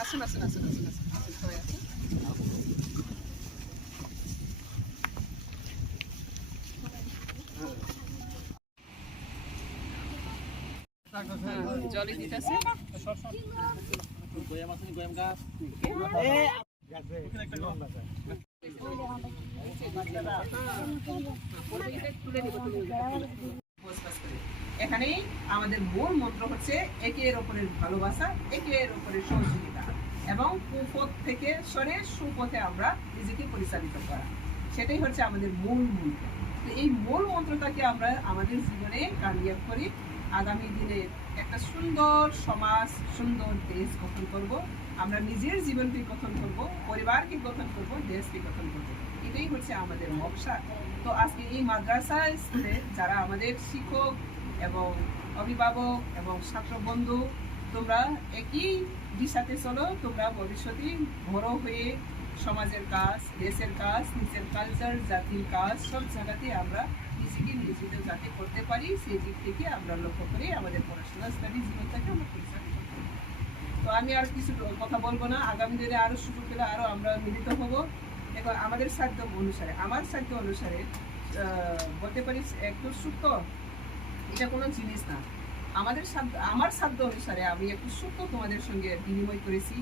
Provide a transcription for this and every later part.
আসুন আসুন আসুন আসুন আসুন আসুন সবাই আসুন হ্যাঁ, জলে দিতেছে এখানেই আমাদের মূল মন্ত্র হচ্ছে একের ওপরের ভালোবাসা, একের ওপরের সহযোগিতা এবং কুপথ থেকে সরে সুপথে আমরা নিজেকে পরিচালিত করা। সেটাই হচ্ছে আমাদের মূল মন্ত্র। তো এই মূল মন্ত্রটাকে আমরা আমাদের জীবনে কামিয়াব করি। আগামী দিনে একটা সুন্দর সমাজ, সুন্দর দেশ গঠন করব। আমরা নিজের জীবনকে গঠন করব, পরিবারকে গঠন করব, দেশকে গঠন করব। এটাই হচ্ছে আমাদের মকসা তো আজকে এই মাদ্রাসা স্কুলে যারা আমাদের শিক্ষক এবং অভিভাবক এবং ছাত্র বন্ধু, তোমরা একই দিশাতে চলো, তোমরা ভবিষ্যতে বড় হয়ে সমাজের কাজ, দেশের কাজ, নিজের কালচার জাতির কাজ, সব জায়গাতে আমরা নিজেকে নিয়োজিত যাতে করতে পারি, সেই দিক থেকে আমরা লক্ষ্য করে আমাদের পড়াশোনা স্টাডি জীবনটাকে আমরা পরিচালিত করি। তো আমি আর কিছু কথা বলব না, আগামী দিনে আরও সুযোগ পেলে আরও আমরা মিলিত হব এবং আমাদের সাধ্য অনুসারে, আমার সাধ্য অনুসারে বলতে পারি একটু সুখ এটা কোনো জিনিস না। আমাদের সাধ্য, আমার সাধ্য অনুসারে আমি একটু সুখ তোমাদের সঙ্গে বিনিময় করেছি।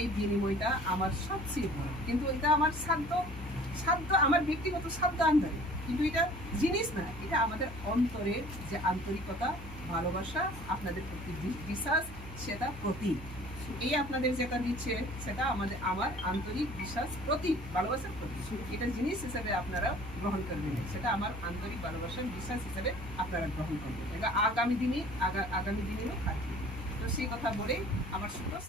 এই বিনিময়টা আমার সবচেয়ে বড়। কিন্তু এটা আমার সাধ্য সাধ্য, আমার ব্যক্তিগত সাধ্য আন্দারে কিন্তু এটা জিনিস না, এটা আমাদের অন্তরের যে আন্তরিকতা ভালোবাসা, আপনাদের প্রতি বিশ্বাস, সেটা প্রতীক। এই আপনাদের যেটা দিচ্ছে, সেটা আমাদের আমার আন্তরিক বিশ্বাস প্রতীক, ভালোবাসার প্রতীক। এটা জিনিস হিসেবে আপনারা গ্রহণ করবেন। সেটা আমার আন্তরিক ভালোবাসার বিশ্বাস হিসেবে আপনারা গ্রহণ করবেন। এটা আগামী দিনে আগা- আগামী দিনেও থাকবে। তো সেই কথা বলেই আমার শুভ